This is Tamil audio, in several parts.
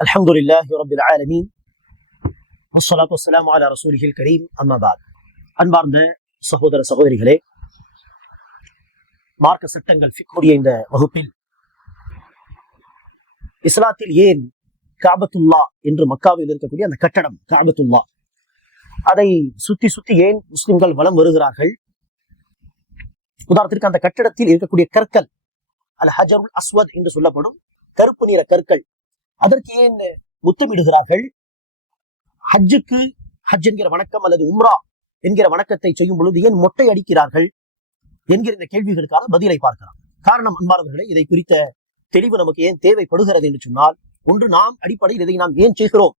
الحمد لله رب العالمين والصلاة والسلام على رسوله الكريم أما بعد அன்பார்ந்த சகோதர சகோதரிகளே மார்க்க சட்டங்கள் ஃபிக்குடைய இந்த வகுப்பில் இஸ்லாத்தில் ஏன் காபத்துல்லா என்று மக்காவில் இருக்கக்கூடிய அந்த கட்டடம் காபத்துல்லா அதை சுத்தி சுத்தி ஏன் முஸ்லிம்கள் வலம் வருகிறார்கள் உதாரணத்திற்கு அந்த கட்டடத்தில் இருக்கக்கூடிய கற்கள் அல் ஹஜருல் அஸ்வத் என்று சொல்லப்படும் கருப்பு நிற கற்கள் அதற்கு ஏன் முத்தமிடுகிறார்கள்? ஹஜ்ஜுக்கு ஹஜ் என்கிற வணக்கம் அல்லது உம்ரா என்கிற வணக்கத்தை செய்யும் பொழுது ஏன் மொட்டை அடிக்கிறார்கள்? என்கிற இந்த கேள்விகளுக்கான பதிலை பார்க்கலாம். காரணம் அன்பார்ந்தவர்களே இதை குறித்த தெளிவு நமக்கு ஏன் தேவைப்படுகிறது என்று சொன்னால் ஒன்று நாம் அடிப்படையில் இதை நாம் ஏன் செய்கிறோம்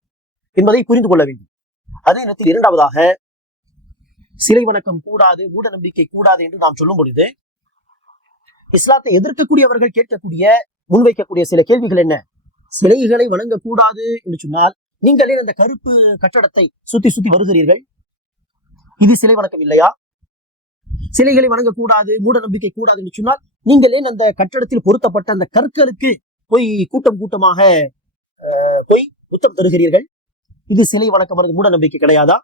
என்பதை புரிந்து கொள்ள வேண்டும். அதே நேரத்தில் இரண்டாவதாக சிலை வணக்கம் கூடாது மூட நம்பிக்கை கூடாது என்று நாம் சொல்லும் பொழுது இஸ்லாத்தை எதிர்க்கக்கூடியவர்கள் கேட்கக்கூடிய முன்வைக்கக்கூடிய சில கேள்விகள் என்ன? சிலைகளை வணங்கக்கூடாது என்று சொன்னால் நீங்களே அந்த கருப்பு கட்டடத்தை சுத்தி சுத்தி வருகிறீர்கள்? இது சிலை வணக்கம் இல்லையா? சிலைகளை வணங்கக்கூடாது மூட நம்பிக்கை கூடாது என்று சொன்னால் நீங்களே அந்த கட்டடத்தில் பொருத்தப்பட்ட அந்த கற்களுக்கு போய் கூட்டம் கூட்டமாக அஹ், போய் முத்தம் தருகிறீர்கள்? இது சிலை வணக்கம் அல்லது மூட நம்பிக்கை கிடையாதா?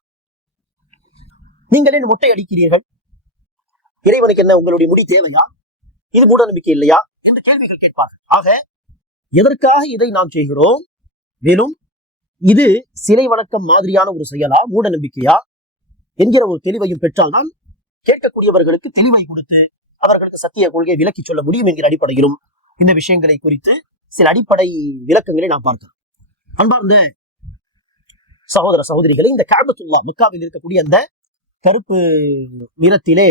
நீங்களே மொட்டை அடிக்கிறீர்கள்? இறைவனுக்கு என்ன உங்களுடைய முடி தேவையா? இது மூட நம்பிக்கை இல்லையா? என்று கேள்விகள் கேட்பார்கள். ஆக எதற்காக இதை நாம் செய்கிறோம்? மேலும் இது சிலை வணக்கம் மாதிரியான ஒரு செயலா மூட நம்பிக்கையா? என்கிற ஒரு தெளிவையும் பெற்றால்தான் கேட்கக்கூடியவர்களுக்கு தெளிவை கொடுத்து அவர்களுக்கு சத்திய கொள்கையை விளக்கி சொல்ல முடியும் என்கிற அடிப்படையிலும் இந்த விஷயங்களை குறித்து சில அடிப்படை விளக்கங்களை நாம் பார்க்கலாம். அன்பார்ந்த சகோதர சகோதரிகளை இந்த கேபத்துல்லா மக்காவில் இருக்கக்கூடிய அந்த கருப்பு நிறத்திலே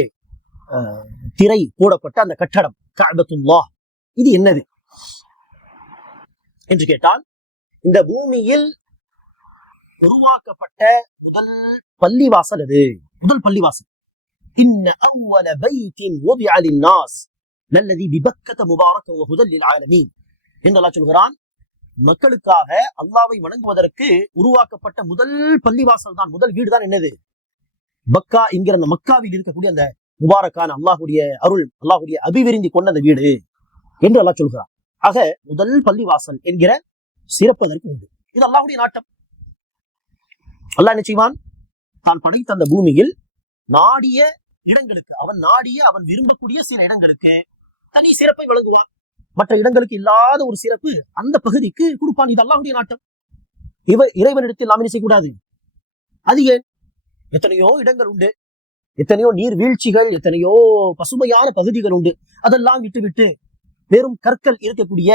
திரை போடப்பட்ட அந்த கட்டடம் காபத்துல்லா இது என்னது? என்று கேட்டால் இந்த பூமியில் உருவாக்கப்பட்ட முதல் பள்ளிவாசல் அது முதல் பள்ளிவாசல் இன்ன அவ்வல பைத்தின் وضع للناس للذي ببكة مباركا وهدى للعالمين என்று அல்லாஹ் சொல்கிறான் மக்களுக்காக அல்லாவை வணங்குவதற்கு உருவாக்கப்பட்ட முதல் பள்ளிவாசல் தான் முதல் வீடு தான் என்னது மக்கா என்கிற அந்த மக்காவில் இருக்கக்கூடிய அந்த முபாரக்கான அல்லாஹுடைய அருள் அல்லாஹுடைய அபிவிருந்தி கொண்ட அந்த வீடு என்று அல்லாஹ் சொல்கிறான் ஆக முதல் பள்ளிவாசல் என்கிற சிறப்பு அதற்கு உண்டு. இது அல்லாஹுடைய நாட்டம். அல்லாஹ் நிச்சயமான் செய்வான்? தான் படைத்த அந்த பூமியில் நாடிய இடங்களுக்கு அவன் நாடிய அவன் விரும்பக்கூடிய சில இடங்களுக்கு தனி சிறப்பை வழங்குவான். மற்ற இடங்களுக்கு இல்லாத ஒரு சிறப்பு அந்த பகுதிக்கு கொடுப்பான். இது அல்லாஹுடைய நாட்டம். இவ இறைவனிடத்தில் நாம் என்ன செய்யக்கூடாது? அது ஏன்? எத்தனையோ இடங்கள் உண்டு. எத்தனையோ நீர் வீழ்ச்சிகள் எத்தனையோ பசுமையான பகுதிகள் உண்டு. அதெல்லாம் விட்டு விட்டு வெறும் கற்கள் இருக்கக்கூடிய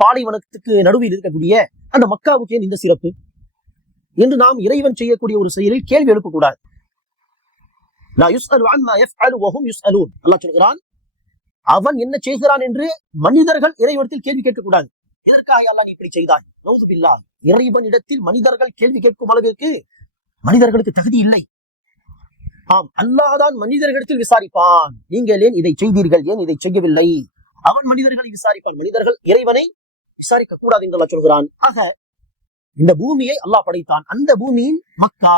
பாலைவனத்துக்கு நடுவில் இருக்கக்கூடிய அந்த மக்காவுக்கு ஏன் இந்த சிறப்பு. என்று நாம் இறைவன் செய்யக்கூடிய ஒரு செயலில் கேள்வி எழுப்பக்கூடாது. சொல்கிறான் அவன் என்ன செய்கிறான் என்று மனிதர்கள் இறைவனத்தில் கேள்வி கேட்கக்கூடாது. இதற்காக அல்லாஹ் நீ இப்படி செய்தாய். நௌதுபில்லா இறைவனிடத்தில் மனிதர்கள் கேள்வி கேட்கும் அளவிற்கு மனிதர்களுக்கு தகுதி இல்லை. ஆம் அல்லாஹ் தான் மனிதர்களிடத்தில் விசாரிப்பான். நீங்கள் ஏன் இதை செய்தீர்கள்? ஏன் இதை செய்யவில்லை? அவன் மனிதர்களை விசாரிப்பான். மனிதர்கள் இறைவனை விசாரிக்க கூடாது என்று சொல்கிறான். ஆக இந்த பூமியை அல்லாஹ் படைத்தான். அந்த பூமியின் மக்கா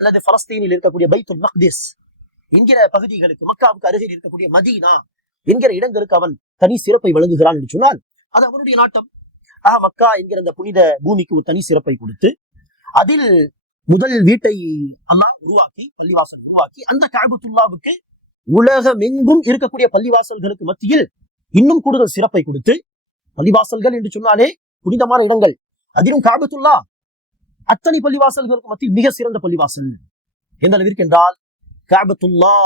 அல்லது பலஸ்தீனில் இருக்கக்கூடிய பைத்துல் மக்திஸ் என்கிற பகுதிகளுக்கு மக்காவுக்கு அருகில் இருக்கக்கூடிய மதீனா என்கிற இடங்களுக்கு அவன் தனி சிறப்பை வழங்குகிறான் என்று சொன்னால் அது அவனுடைய நாட்டம். ஆக மக்கா என்கிற அந்த புனித பூமிக்கு ஒரு தனி சிறப்பை கொடுத்து அதில் முதல் வீட்டை அல்லாஹ் உருவாக்கி பள்ளிவாசல் உருவாக்கி அந்த காபத்துல்லாவுக்கு உலகமெங்கும் இருக்கக்கூடிய பள்ளிவாசல்களுக்கு மத்தியில் இன்னும் கூடுதல் சிறப்பை கொடுத்து பள்ளிவாசல்கள் என்று சொன்னாலே புனிதமான இடங்கள். அதிலும் காபத்துல்லா. அத்தனை பள்ளிவாசல்களுக்கு மத்தியில் மிக சிறந்த பள்ளிவாசல். எந்த அளவிற்கு என்றால் காபத்துல்லா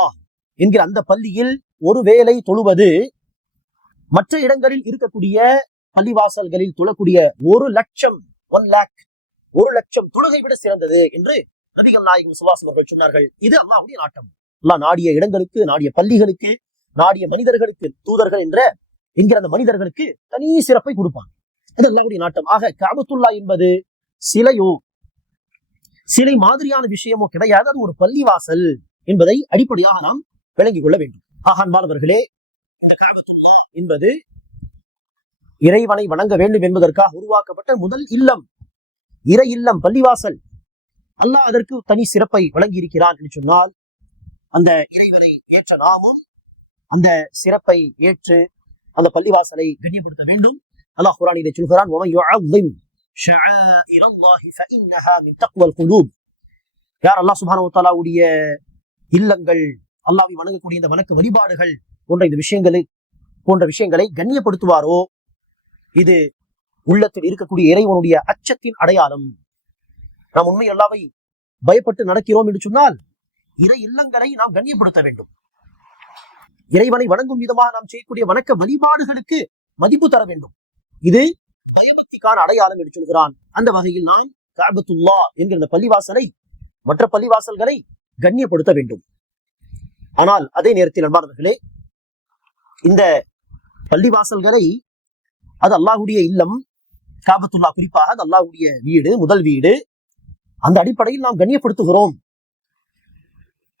என்கிற அந்த பள்ளியில் ஒருவேளை தொழுவது மற்ற இடங்களில் இருக்கக்கூடிய பள்ளிவாசல்களில் தொழக்கூடிய ஒரு லட்சம் ஒன் லேக் ஒரு லட்சம் தொழுகை விட சிறந்தது என்று நபிகள் நாயகம் சுபாஸ் அவர்கள் சொன்னார்கள். இது அல்லாவுடைய நாட்டம். அல்லா நாடிய இடங்களுக்கு நாடிய பள்ளிகளுக்கு நாடிய மனிதர்களுக்கு தூதர்கள் என்ற என்கிற அந்த மனிதர்களுக்கு தனி சிறப்பை கொடுப்பாங்க. அது அல்லாவுடைய நாட்டம் ஆக காபத்துல்லா என்பது சிலையோ சிலை மாதிரியான விஷயமோ கிடையாது. அது ஒரு பள்ளிவாசல் என்பதை அடிப்படையாக நாம் விளங்கிக் கொள்ள வேண்டும். ஆக அன்பானவர்களே இந்த காபத்துல்லா என்பது இறைவனை வணங்க வேண்டும் என்பதற்காக உருவாக்கப்பட்ட முதல் இல்லம். இறை இல்லம் பள்ளிவாசல். அல்லாஹ் அதற்கு தனி சிறப்பை வழங்கி இருக்கிறான் என்று சொன்னால் அந்த இறைவனை ஏற்ற நாமும் அந்த சிறப்பை ஏற்று அந்த பள்ளிவாசலை கண்ணியப்படுத்த வேண்டும். அல்லாஹ் குரான் இதை சொல்கிறான் யார் அல்லாஹ் சுபானுடைய இல்லங்கள் அல்லாவை வணங்கக்கூடிய இந்த வணக்க வழிபாடுகள் போன்ற இந்த விஷயங்களை போன்ற விஷயங்களை கண்ணியப்படுத்துவாரோ? இது உள்ளத்தில் இருக்கக்கூடிய இறைவனுடைய அச்சத்தின் அடையாளம். நாம் உண்மை அல்லாவை பயப்பட்டு நடக்கிறோம் என்று சொன்னால் இறை இல்லங்களை நாம் கண்ணியப்படுத்த வேண்டும். இறைவனை வணங்கும் விதமாக நாம் செய்யக்கூடிய வணக்க வழிபாடுகளுக்கு மதிப்பு தர வேண்டும். இது பயபக்திக்கான அடையாளம் என்று சொல்கிறான். அந்த வகையில் நாம் காபத்துல்லா என்கிற இந்த பள்ளிவாசலை மற்ற பள்ளிவாசல்களை கண்ணியப்படுத்த வேண்டும். ஆனால் அதே நேரத்தில் அன்பானவர்களே இந்த பள்ளிவாசல்களை அது அல்லாஹுடைய இல்லம் காபத்துல்லா குறிப்பாக அது அல்லாஹுடைய வீடு முதல் வீடு அந்த அடிப்படையில் நாம் கண்ணியப்படுத்துகிறோம்.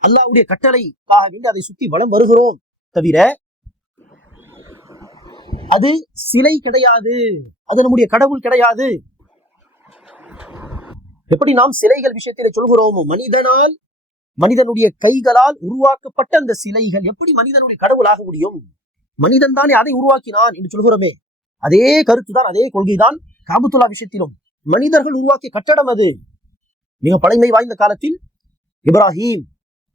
அல்லாஹ்வுடைய கட்டளைக்காக வேண்டி அதை சுத்தி வளம் வருகிறோம். தவிர அது சிலை கிடையாது. அது நம்முடைய கடவுள் கிடையாது. எப்படி நாம் சிலைகள் விஷயத்திலே சொல்கிறோமோ மனிதனால் மனிதனுடைய கைகளால் உருவாக்கப்பட்ட அந்த சிலைகள் எப்படி மனிதனுடைய கடவுளாக முடியும்? மனிதன் தானே அதை உருவாக்கினான் என்று சொல்கிறோமே. அதே கருத்துதான் அதே கொள்கைதான் காபத்துல்லா விஷயத்திலும். மனிதர்கள் உருவாக்கிய கட்டடம் அது. மிக பழமை வாய்ந்த காலத்தில் இப்ராஹிம்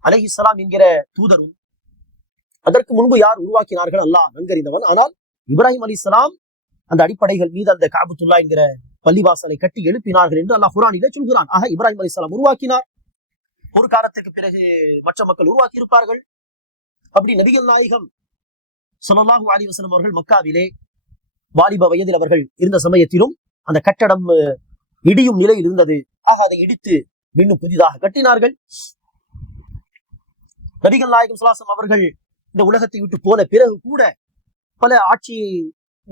அலைஹிஸ்ஸலாம் என்கிற தூதரும் அதற்கு முன்பு யார் உருவாக்கினார்கள்? அல்லாஹ் நன்கறிந்தவன். ஆனால் இப்ராஹிம் அலிஸ்லாம் அந்த அடிப்படைகள் மீது அந்த காபத்துல்லா என்கிற பள்ளிவாசலை கட்டி எழுப்பினார்கள் என்று அல்லாஹ் குரானிலே சொல்கிறான். ஆக இப்ராஹிம் அலிஸ்லாம் உருவாக்கினார். ஒரு காலத்துக்கு பிறகு மற்ற மக்கள் உருவாக்கி இருப்பார்கள் அப்படி நபிகள் நாயகம் ஸல்லல்லாஹு அலைஹி அவர்கள் மக்காவிலே வாலிப வயதில் அவர்கள் இருந்த சமயத்திலும் அந்த கட்டடம் இடியும் நிலையில் இருந்தது. ஆக அதை இடித்து மீண்டும் புதிதாக கட்டினார்கள். நபிகள் நாயகம் சுலாசம் அவர்கள் இந்த உலகத்தை விட்டு போன பிறகு கூட பல ஆட்சி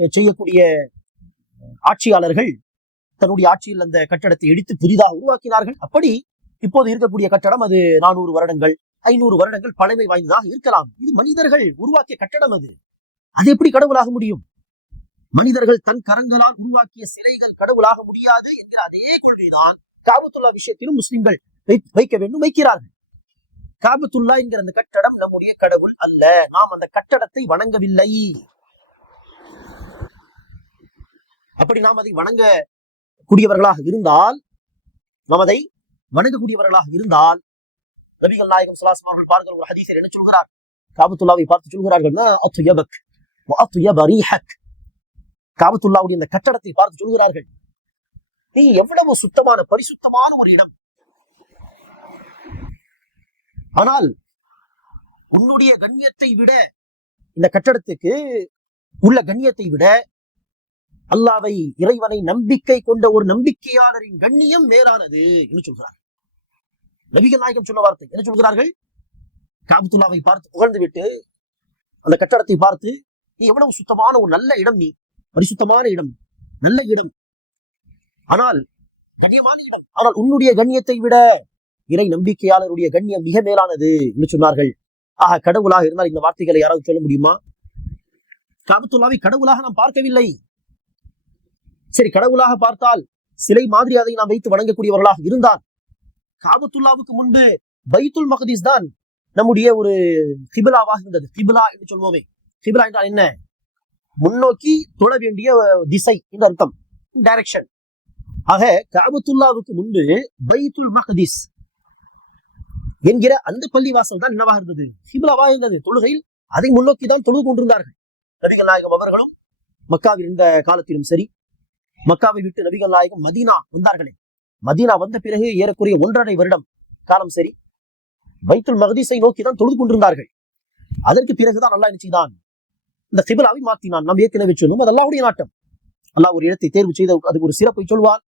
செய்யக்கூடிய ஆட்சியாளர்கள் தன்னுடைய ஆட்சியில் அந்த கட்டடத்தை இடித்து புதிதாக உருவாக்கினார்கள். அப்படி இப்போது இருக்கக்கூடிய கட்டடம் அது நானூறு வருடங்கள் ஐநூறு வருடங்கள் பழமை வாய்ந்ததாக இருக்கலாம். இது மனிதர்கள் உருவாக்கிய கட்டடம் அது. அது எப்படி கடவுளாக முடியும்? மனிதர்கள் தன் கரங்களால் உருவாக்கிய சிலைகள் கடவுளாக முடியாது என்கிற அதே கொள்கைதான் காபத்துல்லா விஷயத்திலும் முஸ்லிம்கள் வை- வைக்க வேண்டும் வைக்கிறார்கள். காபத்துல்லா என்கிற அந்த கட்டடம் நம்முடைய கடவுள் அல்ல. நாம் அந்த கட்டடத்தை வணங்கவில்லை. அப்படி நாம் அதை வணங்க கூடியவர்களாக இருந்தால் நாம் அதை வணங்கக்கூடியவர்களாக இருந்தால் நபிகள் நாயகம் சுலாசம் அவர்கள் பார்க்கிற ஒரு ஹதீசர் என்ன சொல்கிறார்? காபத்துல்லாவை பார்த்து சொல்கிறார்கள்னா அத்துயபக் வஅத்துயப காபத்துல்லாவுடைய இந்த கட்டடத்தை பார்த்து சொல்கிறார்கள். நீ எவ்வளவு சுத்தமான பரிசுத்தமான ஒரு இடம். ஆனால் உன்னுடைய கண்ணியத்தை விட இந்த கட்டடத்துக்கு உள்ள கண்ணியத்தை விட அல்லாவை இறைவனை நம்பிக்கை கொண்ட ஒரு நம்பிக்கையாளரின் கண்ணியம் மேலானது என்று சொல்கிறார் நபிகள் நாயகம் சொன்ன வார்த்தை என்ன சொல்கிறார்கள்? காபத்துல்லாவை பார்த்து புகழ்ந்து விட்டு அந்த கட்டடத்தை பார்த்து நீ எவ்வளவு சுத்தமான ஒரு நல்ல இடம் நீ. பரிசுத்தமான இடம். நல்ல இடம். ஆனால் கண்ணியமான இடம். ஆனால் உன்னுடைய கண்ணியத்தை விட இறை நம்பிக்கையாளருடைய கண்ணியம் மிக மேலானது என்று சொன்னார்கள். ஆக கடவுளாக இருந்தால் இந்த வார்த்தைகளை யாராவது சொல்ல முடியுமா? காபத்துல்லாவை கடவுளாக நாம் பார்க்கவில்லை. சரி கடவுளாக பார்த்தால் சிலை மாதிரி அதை நாம் வைத்து வணங்கக்கூடியவர்களாக இருந்தால் காபத்துல்லாவுக்கு முன்பு பைத்துல் மகதீஸ் தான் நம்முடைய ஒரு கிபிலாவாக இருந்தது. கிபிலா என்று சொல்வோமே. கிபிலா என்றால் என்ன? முன்னோக்கி தொழ வேண்டிய திசை என்று அர்த்தம். டைரக்ஷன் ஆக காபத்துல்லாவுக்கு முன்பு பைத்துல் மகதீஸ் என்கிற அந்த பள்ளிவாசல் தான் என்னவாக இருந்தது? கிபிலாவாக இருந்தது. தொழுகையில் அதை முன்னோக்கி தான் தொழுது கொண்டிருந்தார்கள். நபிகள் நாயகம் அவர்களும் மக்காவில் இருந்த காலத்திலும் சரி மக்காவை விட்டு நபிகள் நாயகம் மதீனா வந்தார்களே. மதீனா வந்த பிறகு ஏறக்குறைய ஒன்றரை வருடம் காலம் சரி வைத்துல் மகதீஸை நோக்கி தான் தொழுது கொண்டிருந்தார்கள். அதற்கு பிறகுதான் நல்லா என்ன செய்தான்? இந்த கிபிலாவை மாத்தினான். நாம் ஏற்கனவே சொல்லும் அது அல்லாவுடைய நாட்டம். அல்லாஹ் ஒரு இடத்தை தேர்வு செய்து அதுக்கு ஒரு சிறப்பை சொல்வான்.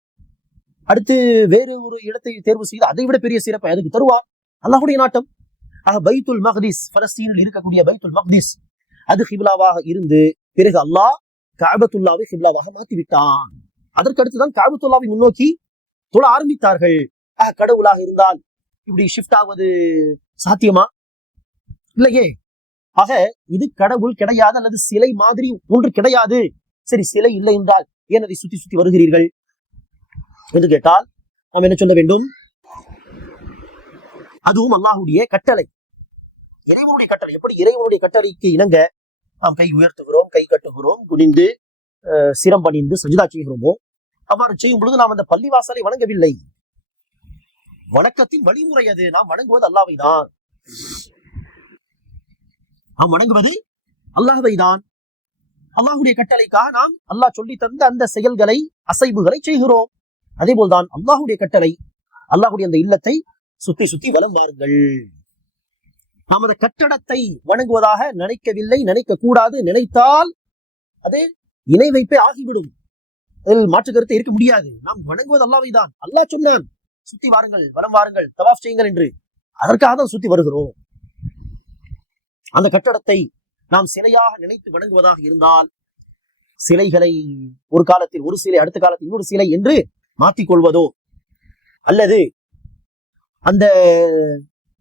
அடுத்து வேறு ஒரு இடத்தை தேர்வு செய்து அதை விட பெரிய சிறப்பை அதுக்கு தருவான். அல்லாஹுடைய நாட்டம். ஆக பைத்துல் மக்தீஸ் பலஸ்தீனில் இருக்கக்கூடிய பைத்துல் மக்தீஸ் அது ஹிப்லாவாக இருந்து பிறகு அல்லாஹ் காபத்துல்லாவை ஹிப்லாவாக மாற்றி விட்டான் அதற்கடுத்துதான் காபத்துல்லாவை முன்னோக்கி தொழ ஆரம்பித்தார்கள். ஆக கடவுளாக இருந்தால் இப்படி ஷிஃப்ட் ஆவது சாத்தியமா? இல்லையே. ஆக இது கடவுள் கிடையாது அல்லது சிலை மாதிரி ஒன்று கிடையாது. சரி சிலை இல்லை என்றால் ஏன் அதை சுத்தி சுத்தி வருகிறீர்கள்? என்று கேட்டால் நாம் என்ன சொல்ல வேண்டும்? அதுவும் அல்லாஹ்வுடைய கட்டளை. இறைவனுடைய கட்டளை. எப்படி இறைவனுடைய கட்டளைக்கு இணங்க நாம் கை உயர்த்துகிறோம் கை கட்டுகிறோம் குனிந்து அஹ், சிரம் பணிந்து சஜிதா செய்கிறோமோ? அவ்வாறு செய்யும் பொழுது நாம் அந்த பள்ளிவாசலை வணங்கவில்லை. வணக்கத்தின் வழிமுறை அது. நாம் வணங்குவது அல்லாவை தான் நாம் வணங்குவது அல்லாஹவை தான் அல்லாஹுடைய கட்டளைக்காக நாம் அல்லாஹ் சொல்லி தந்த அந்த செயல்களை அசைவுகளை செய்கிறோம். அதே போல்தான் அல்லாஹுடைய கட்டளை. அல்லாஹுடைய அந்த இல்லத்தை சுத்தி சுத்தி வலம் வாருங்கள். நாம் அந்த கட்டடத்தை வணங்குவதாக நினைக்கவில்லை நினைக்க கூடாது நினைத்தால் அது இணை வைப்பே ஆகிவிடும். அதில் மாற்று கருத்தை இருக்க முடியாது. நாம் வணங்குவது அல்லாவை தான். அல்லாஹ் சொன்னான் சுத்தி வாருங்கள் வலம் வாருங்கள் தவாஃப் செய்யுங்கள் என்று. அதற்காக தான் சுத்தி வருகிறோம். அந்த கட்டடத்தை நாம் சிலையாக நினைத்து வணங்குவதாக இருந்தால் சிலைகளை ஒரு காலத்தில் ஒரு சிலை அடுத்த காலத்தில் இன்னொரு சிலை என்று மாற்றிக் கொள்வதோ அல்லது அந்த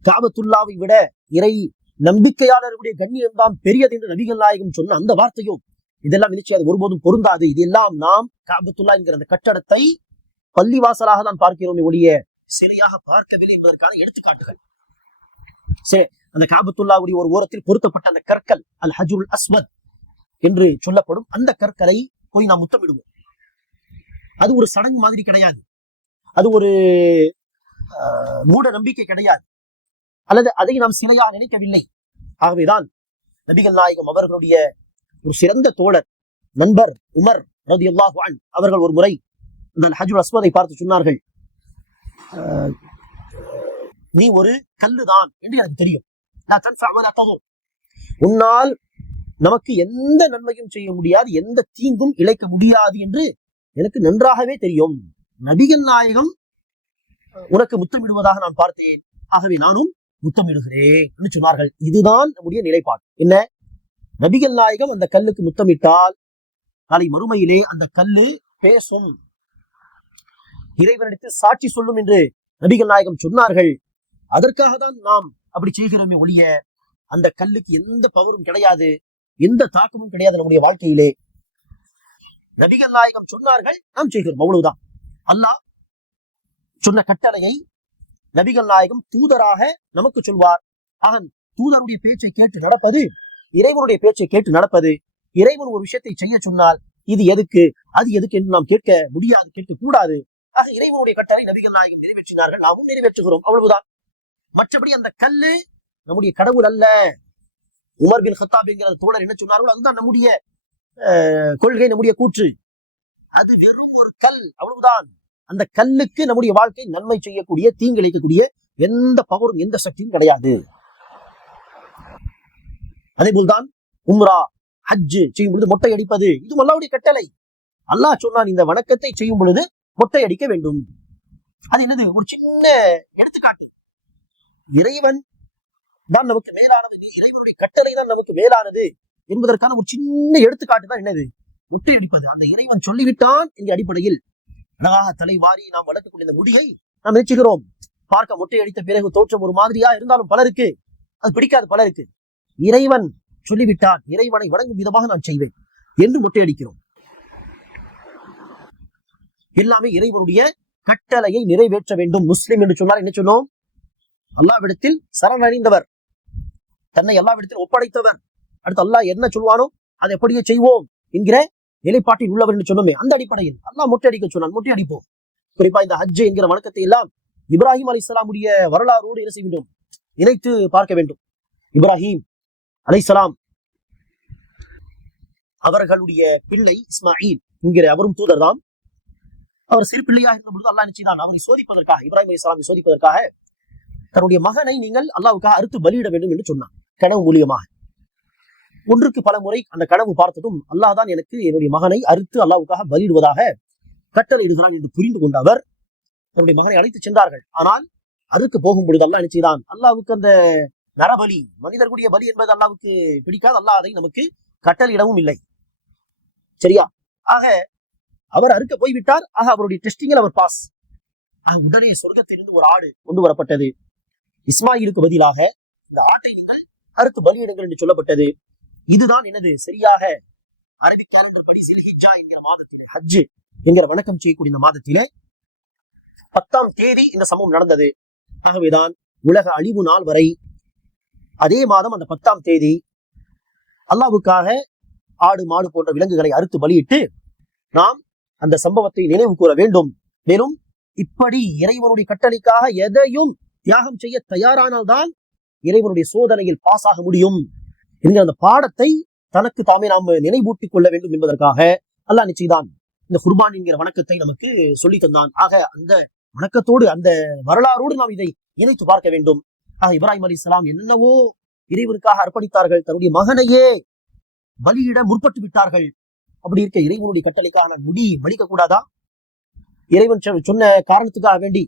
காபத்துல்லாவை விட இறை நம்பிக்கையாளர்களுடைய கண்ணியம் தான் பெரியது என்று நபிகள் நாயகம் சொன்ன அந்த வார்த்தையும் இதெல்லாம் நிச்சயம் அது ஒருபோதும் பொருந்தாது. இதெல்லாம் நாம் காபத்துல்லா என்கிற அந்த கட்டடத்தை பள்ளிவாசலாக தான் பார்க்கிறோமே ஒழிய சிலையாக பார்க்கவில்லை என்பதற்கான எடுத்துக்காட்டுகள். சரி அந்த காபத்துல்லாவுடைய ஒரு ஓரத்தில் பொருத்தப்பட்ட அந்த கற்கள் அல் ஹஜுல் அஸ்வத் என்று சொல்லப்படும் அந்த கற்களை போய் நாம் முத்தமிடுவோம். அது ஒரு சடங்கு மாதிரி கிடையாது. அது ஒரு மூட நம்பிக்கை கிடையாது. அல்லது அதை நாம் சிலையாக நினைக்கவில்லை. ஆகவேதான் நபிகள் நாயகம் அவர்களுடைய ஒரு சிறந்த தோழர் நண்பர் உமர் ரதி அல்லாஹான் அவர்கள் ஒரு முறை நான் ஹஜுல் அஸ்மதை பார்த்து சொன்னார்கள். ஆஹ், நீ ஒரு கல்லுதான் என்று எனக்கு தெரியும். நான் உன்னால் நமக்கு எந்த நன்மையும் செய்ய முடியாது எந்த தீங்கும் இழைக்க முடியாது என்று எனக்கு நன்றாகவே தெரியும். நபிகள் நாயகம் உனக்கு முத்தமிடுவதாக நான் பார்த்தேன். ஆகவே நானும் முத்தமிடுகிறேன் சொன்னார்கள். இதுதான் நம்முடைய நிலைப்பாடு. என்ன? நபிகள் நாயகம் அந்த கல்லுக்கு முத்தமிட்டால் நாளை மறுமையிலே அந்த கல்லு பேசும். இறைவனிடத்தில் சாட்சி சொல்லும் என்று நபிகள் நாயகம் சொன்னார்கள். அதற்காக தான் நாம் அப்படி செய்கிறோமே ஒழிய அந்த கல்லுக்கு எந்த பவரும் கிடையாது. எந்த தாக்கமும் கிடையாது நம்முடைய வாழ்க்கையிலே. நபிகள் நாயகம் சொன்னார்கள் நாம் செய்கிறோம். அவ்வளவுதான். அல்லாஹ் சொன்ன கட்டளையை நபிகள் நாயகம் தூதராக நமக்கு சொல்வார். ஆக தூதருடைய பேச்சை கேட்டு நடப்பது இறைவனுடைய பேச்சை கேட்டு நடப்பது இறைவன் ஒரு விஷயத்தை செய்ய சொன்னால் இது எதுக்கு அது எதுக்கு என்று நாம் கேட்க முடியாது கேட்க கூடாது. ஆக இறைவனுடைய கட்டளை நபிகள் நாயகம் நிறைவேற்றினார்கள் நாமும் நிறைவேற்றுகிறோம். அவ்வளவுதான். மற்றபடி அந்த கல்லு நம்முடைய கடவுள் அல்ல. உமர் பின் ஹத்தாப் என்கிற தோழர் என்ன சொன்னார்களோ அதுதான் நம்முடைய அஹ், கொள்கை நம்முடைய கூற்று. அது வெறும் ஒரு கல் அவ்வளவுதான். அந்த கல்லுக்கு நம்முடைய வாழ்க்கை நன்மை செய்யக்கூடிய தீங்கிழைக்கக்கூடிய எந்த பவரும் எந்த சக்தியும் கிடையாது. அதே போல்தான் உம்ரா ஹஜ் செய்யும் பொழுது மொட்டை அடிப்பது இது அல்லாவுடைய கட்டளை. அல்லாஹ் சொன்னான் இந்த வணக்கத்தை செய்யும் பொழுது மொட்டை அடிக்க வேண்டும். அது என்னது? ஒரு சின்ன எடுத்துக்காட்டு. இறைவன் தான் நமக்கு மேலானது இறைவனுடைய கட்டளை தான் நமக்கு மேலானது என்பதற்கான ஒரு சின்ன எடுத்துக்காட்டு தான் என்னது? மொட்டை அடிப்பது. அந்த இறைவன் சொல்லிவிட்டான் என்ற அடிப்படையில் அழகாக தலைவாரி நாம் வளர்க்கக்கூடிய இந்த முடியை நாம் நினைச்சுகிறோம் பார்க்க முட்டையடித்த பிறகு தோற்றம் ஒரு மாதிரியா இருந்தாலும் பலருக்கு அது பிடிக்காது பலருக்கு. இறைவன் சொல்லிவிட்டான் இறைவனை வணங்கும் விதமாக நான் செய்வேன் என்று முட்டையடிக்கிறோம். எல்லாமே இறைவனுடைய கட்டளையை நிறைவேற்ற வேண்டும். முஸ்லிம் என்று சொன்னால் என்ன சொன்னோம்? அல்லாவிடத்தில் சரணடைந்தவர். தன்னை எல்லாவிடத்தில் ஒப்படைத்தவர். அடுத்து அல்லாஹ் என்ன சொல்வானோ அதை எப்படியே செய்வோம் என்கிற நிலைப்பாட்டில் உள்ளவர் என்று சொன்னோமே அந்த அடிப்படையில் அல்லாஹ் முட்டை அடிக்க சொன்னான் முட்டை அடிப்போம் குறிப்பா இந்த ஹஜ் என்கிற வணக்கத்தை எல்லாம் இப்ராஹிம் அலி இஸ்லாமுடைய வரலாறோடு என்ன செய்ய வேண்டும்? இணைத்து பார்க்க வேண்டும். இப்ராஹிம் அலைசலாம் அவர்களுடைய பிள்ளை இஸ்மாயில் என்கிற அவரும் தூதர் தான் அவர் சிறு பிள்ளையாக இருந்த பொழுது அல்லாஹ் நிச்சயம் அவரை சோதிப்பதற்காக இப்ராஹிம் அலி இஸ்லாமை சோதிப்பதற்காக தன்னுடைய மகனை நீங்கள் அல்லாவுக்காக அறுத்து பலியிட வேண்டும் என்று சொன்னான் கனவு மூலியமாக. ஒன்றுக்கு பல முறை அந்த கனவு பார்த்ததும் அல்லாஹ் தான் எனக்கு என்னுடைய மகனை அறுத்து அல்லாவுக்காக பலியிடுவதாக கட்டளையிடுகிறான் என்று புரிந்து கொண்ட அவர் தன்னுடைய மகனை அழைத்து சென்றார்கள். ஆனால் அறுக்க போகும் பொழுது அல்லா என்ன செய்தான்? அல்லாவுக்கு அந்த நரபலி மனிதர்களுடைய பலி என்பது அல்லாவுக்கு பிடிக்காது. அல்லாஹ் அதை நமக்கு கட்டளையிடவும் இல்லை. சரியா? ஆக அவர் அறுக்க போய்விட்டார். ஆக அவருடைய டெஸ்டிங்கில் அவர் பாஸ் ஆக உடனே சொர்க்கத்திலிருந்து ஒரு ஆடு கொண்டு வரப்பட்டது. இஸ்மாயிலுக்கு பதிலாக இந்த ஆட்டை நீங்கள் அறுத்து பலியிடுங்கள் என்று சொல்லப்பட்டது. இதுதான் என்னது? சரியாக அரபிக் கேலண்டர் படி சில்ஹிஜா என்கிற மாதத்திலே ஹஜ் என்கிற வணக்கம் செய்யக்கூடிய இந்த மாதத்திலே பத்தாம் தேதி இந்த சம்பவம் நடந்தது. ஆகவேதான் உலக அழிவு நாள் வரை அதே மாதம் அந்த பத்தாம் தேதி அல்லாவுக்காக ஆடு மாடு போன்ற விலங்குகளை அறுத்து பலியிட்டு நாம் அந்த சம்பவத்தை நினைவு கூற வேண்டும். மேலும் இப்படி இறைவனுடைய கட்டளைக்காக எதையும் தியாகம் செய்ய தயாரானால்தான் இறைவனுடைய சோதனையில் பாஸ் ஆக முடியும். என்கிற அந்த பாடத்தை தனக்கு தாமே நாம் நினைவூட்டிக் கொள்ள வேண்டும் என்பதற்காக அல்லாஹ் நிச்சயதான் இந்த குர்பான் என்கிற வணக்கத்தை நமக்கு சொல்லி தந்தான். ஆக அந்த வணக்கத்தோடு அந்த வரலாறோடு நாம் இதை இணைத்து பார்க்க வேண்டும். ஆக இப்ராஹிம் அலி இஸ்லாம் என்னவோ இறைவனுக்காக அர்ப்பணித்தார்கள் தன்னுடைய மகனையே பலியிட முற்பட்டு விட்டார்கள். அப்படி இருக்க இறைவனுடைய கட்டளைக்காக முடி மலிக்க கூடாதா? இறைவன் சொன்ன காரணத்துக்காக வேண்டி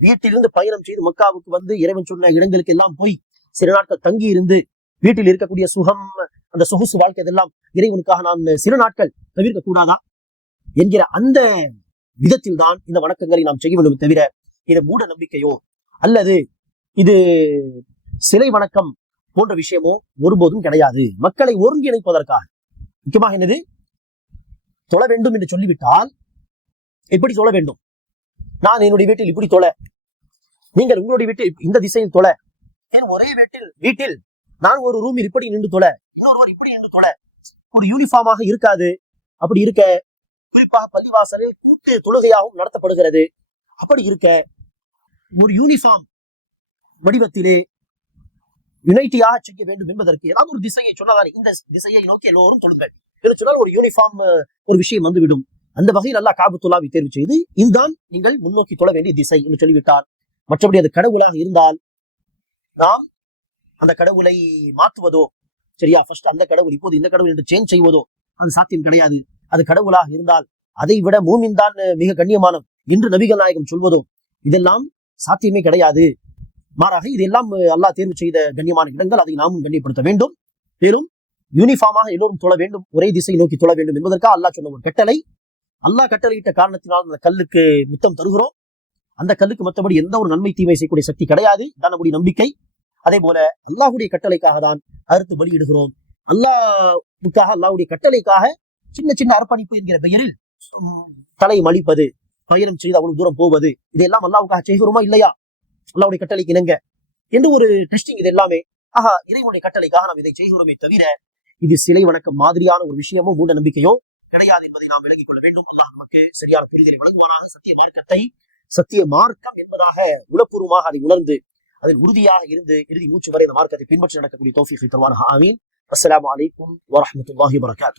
வீட்டிலிருந்து பயணம் செய்து மக்காவுக்கு வந்து இறைவன் சொன்ன இடங்களுக்கு எல்லாம் போய் சில நாட்கள் தங்கி இருந்து வீட்டில் இருக்கக்கூடிய சுகம் அந்த சொகுசு வாழ்க்கை இதெல்லாம் இறைவனுக்காக நான் சில நாட்கள் தவிர்க்க கூடாதா என்கிற அந்த விதத்தில் தான் இந்த வணக்கங்களை நாம் செய்ய வேண்டும் தவிர இது மூட நம்பிக்கையோ அல்லது இது சிலை வணக்கம் போன்ற விஷயமோ ஒருபோதும் கிடையாது. மக்களை ஒருங்கிணைப்பதற்காக. முக்கியமாக என்னது? தொழ வேண்டும் என்று சொல்லிவிட்டால் எப்படி தொழ வேண்டும்? நான் என்னுடைய வீட்டில் இப்படி தொழ. நீங்கள் உங்களுடைய வீட்டில் இந்த திசையில் தொழ. என் ஒரே வீட்டில் வீட்டில் நான் ஒரு ரூமில் இப்படி நின்று தொலை. இன்னொருவர் இப்படி நின்று தொலை. ஒரு யூனிஃபார்மாக இருக்காது. அப்படி இருக்க குறிப்பாக பள்ளிவாசலில் கூட்டு தொழுகையாகவும் நடத்தப்படுகிறது. அப்படி இருக்க ஒரு யூனிஃபார்ம் வடிவத்திலே யுனைட்டியாக செய்ய வேண்டும் என்பதற்கு ஏதாவது ஒரு திசையை சொன்னதானே இந்த திசையை நோக்கி எல்லோரும் தொழுங்கள். என்று சொன்னால் ஒரு யூனிஃபார்ம் ஒரு விஷயம் வந்துவிடும். அந்த வகையில் அல்லாஹ் காபத்துல்லாவை தேர்வு செய்து இதுதான் நீங்கள் முன்னோக்கி தொழ வேண்டிய திசை என்று சொல்லிவிட்டார். மற்றபடி அது கடவுளாக இருந்தால் நாம் அந்த கடவுளை மாற்றுவதோ சரியா? ஃபர்ஸ்ட் அந்த கடவுள் இப்போது இந்த கடவுள் என்று சேஞ்ச் செய்வதோ? அது சாத்தியம் கிடையாது. அது கடவுளாக இருந்தால் அதை விட மூமின் தான் மிக கண்ணியமானம் என்று நபிகள் நாயகம் சொல்வதோ? இதெல்லாம் சாத்தியமே கிடையாது. மாறாக இதெல்லாம் அல்லாஹ் தேர்வு செய்த கண்ணியமான இடங்கள் அதை நாமும் கண்ணியப்படுத்த வேண்டும். மேலும் யூனிஃபார்மாக எல்லோரும் தொழ வேண்டும் ஒரே திசை நோக்கி தொழ வேண்டும் என்பதற்காக அல்லாஹ் சொன்ன ஒரு கட்டளை. அல்லாஹ் கட்டளையிட்ட காரணத்தினால் அந்த கல்லுக்கு மித்தம் தருகிறோம். அந்த கல்லுக்கு மற்றபடி எந்த ஒரு நன்மை தீமை செய்யக்கூடிய சக்தி கிடையாது. தான் நம்முடைய நம்பிக்கை. அதே போல அல்லாஹுடைய கட்டளைக்காக தான் அறுத்து பலியிடுகிறோம் அல்லாவுக்காக அல்லாவுடைய கட்டளைக்காக சின்ன சின்ன அர்ப்பணிப்பு என்கிற பெயரில் தலை மலிப்பது பயணம் செய்து அவ்வளவு தூரம் போவது இதெல்லாம் அல்லாவுக்காக செய்கிறோமா இல்லையா? அல்லாவுடைய கட்டளைக்கு இணங்க. என்று ஒரு டெஸ்டிங் இது எல்லாமே ஆஹா இறைவனுடைய கட்டளைக்காக நாம் இதை செய்கிறோமே தவிர இது சிலை வணக்கம் மாதிரியான ஒரு விஷயமோ மூட நம்பிக்கையோ கிடையாது என்பதை நாம் விளங்கிக் கொள்ள வேண்டும். அல்லாஹ் நமக்கு சரியான புரிதலை வழங்குவானாக. சத்திய மார்க்கத்தை சத்திய மார்க்கம் என்பதாக உளப்பூர்வமாக அதை உணர்ந்து அதில் உறுதியாக இருந்து இறுதி மூச்சு வரை இந்த மார்க்கத்தை பின்பற்றி நடக்கக்கூடிய தௌஃபீகை தருவானாக ஆமீன் அஸ்ஸலாமு அலைக்கும் வரஹ்மத்துல்லாஹி வபரகாத்துஹு